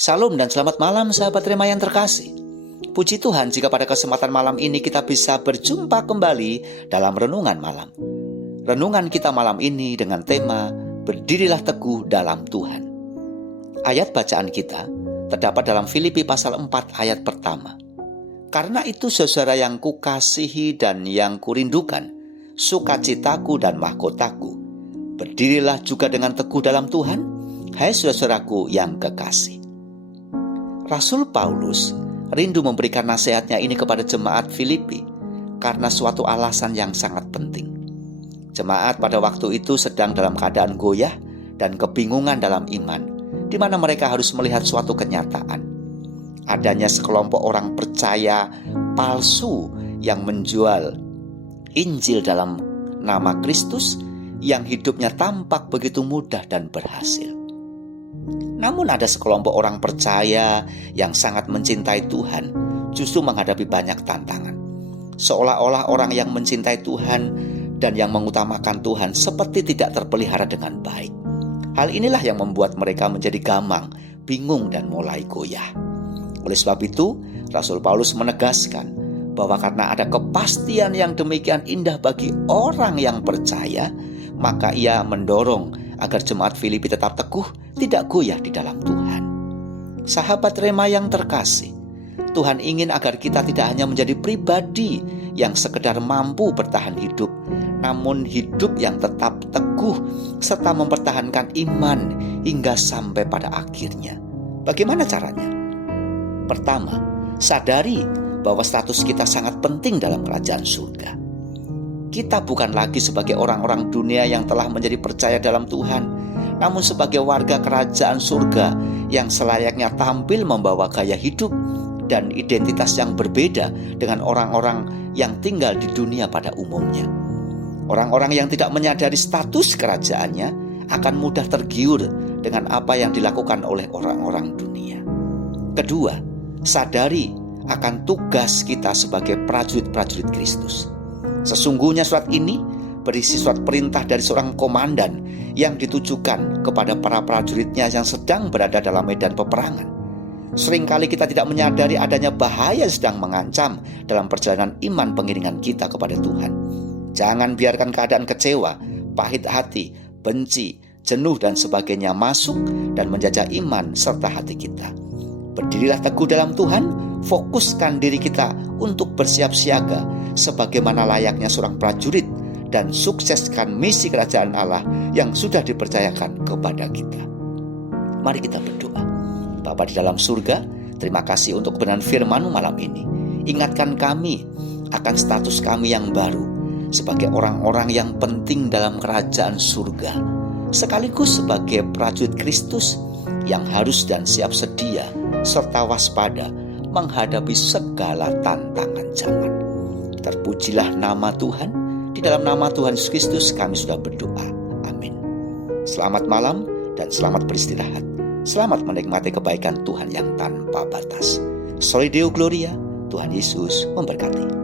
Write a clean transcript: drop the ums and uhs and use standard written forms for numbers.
Salam dan selamat malam sahabat Rema yang terkasih. Puji Tuhan jika pada kesempatan malam ini kita bisa berjumpa kembali dalam renungan malam. Renungan kita malam ini dengan tema Berdirilah teguh dalam Tuhan. Ayat bacaan kita terdapat dalam Filipi pasal 4 ayat pertama. Karena itu saudara yang kukasihi dan yang kurindukan, sukacitaku dan mahkotaku, berdirilah juga dengan teguh dalam Tuhan, hai saudaraku yang kekasih. Rasul Paulus rindu memberikan nasihatnya ini kepada jemaat Filipi karena suatu alasan yang sangat penting. Jemaat pada waktu itu sedang dalam keadaan goyah dan kebingungan dalam iman, di mana mereka harus melihat suatu kenyataan. Adanya sekelompok orang percaya palsu yang menjual Injil dalam nama Kristus yang hidupnya tampak begitu mudah dan berhasil. Namun ada sekelompok orang percaya yang sangat mencintai Tuhan justru menghadapi banyak tantangan. Seolah-olah orang yang mencintai Tuhan dan yang mengutamakan Tuhan seperti tidak terpelihara dengan baik. Hal inilah yang membuat mereka menjadi gamang, bingung dan mulai goyah. Oleh sebab itu, Rasul Paulus menegaskan bahwa karena ada kepastian yang demikian indah bagi orang yang percaya, maka ia mendorong agar jemaat Filipi tetap teguh, tidak goyah di dalam Tuhan. Sahabat Rema yang terkasih, Tuhan ingin agar kita tidak hanya menjadi pribadi yang sekedar mampu bertahan hidup, namun hidup yang tetap teguh serta mempertahankan iman hingga sampai pada akhirnya. Bagaimana caranya? Pertama, sadari bahwa status kita sangat penting dalam kerajaan surga. Kita bukan lagi sebagai orang-orang dunia yang telah menjadi percaya dalam Tuhan, namun sebagai warga kerajaan surga yang selayaknya tampil membawa gaya hidup dan identitas yang berbeda dengan orang-orang yang tinggal di dunia pada umumnya. Orang-orang yang tidak menyadari status kerajaannya akan mudah tergiur dengan apa yang dilakukan oleh orang-orang dunia. Kedua, sadari akan tugas kita sebagai prajurit-prajurit Kristus. Sesungguhnya surat ini berisi surat perintah dari seorang komandan yang ditujukan kepada para prajuritnya yang sedang berada dalam medan peperangan. Seringkali kita tidak menyadari adanya bahaya yang sedang mengancam dalam perjalanan iman pengiringan kita kepada Tuhan. Jangan biarkan keadaan kecewa, pahit hati, benci, jenuh dan sebagainya masuk dan menjajah iman serta hati kita. Berdirilah teguh dalam Tuhan, fokuskan diri kita untuk bersiap siaga sebagaimana layaknya seorang prajurit dan sukseskan misi kerajaan Allah yang sudah dipercayakan kepada kita. Mari kita berdoa. Bapa di dalam surga, terima kasih untuk kebenaran firman-Mu malam ini. Ingatkan kami akan status kami yang baru sebagai orang-orang yang penting dalam kerajaan surga, sekaligus sebagai prajurit Kristus yang harus dan siap sedia serta waspada menghadapi segala tantangan zaman. Terpujilah nama Tuhan. Di dalam nama Tuhan Yesus Kristus kami sudah berdoa. Amin. Selamat malam dan selamat beristirahat. Selamat menikmati kebaikan Tuhan yang tanpa batas. Soli Deo Gloria. Tuhan Yesus memberkati.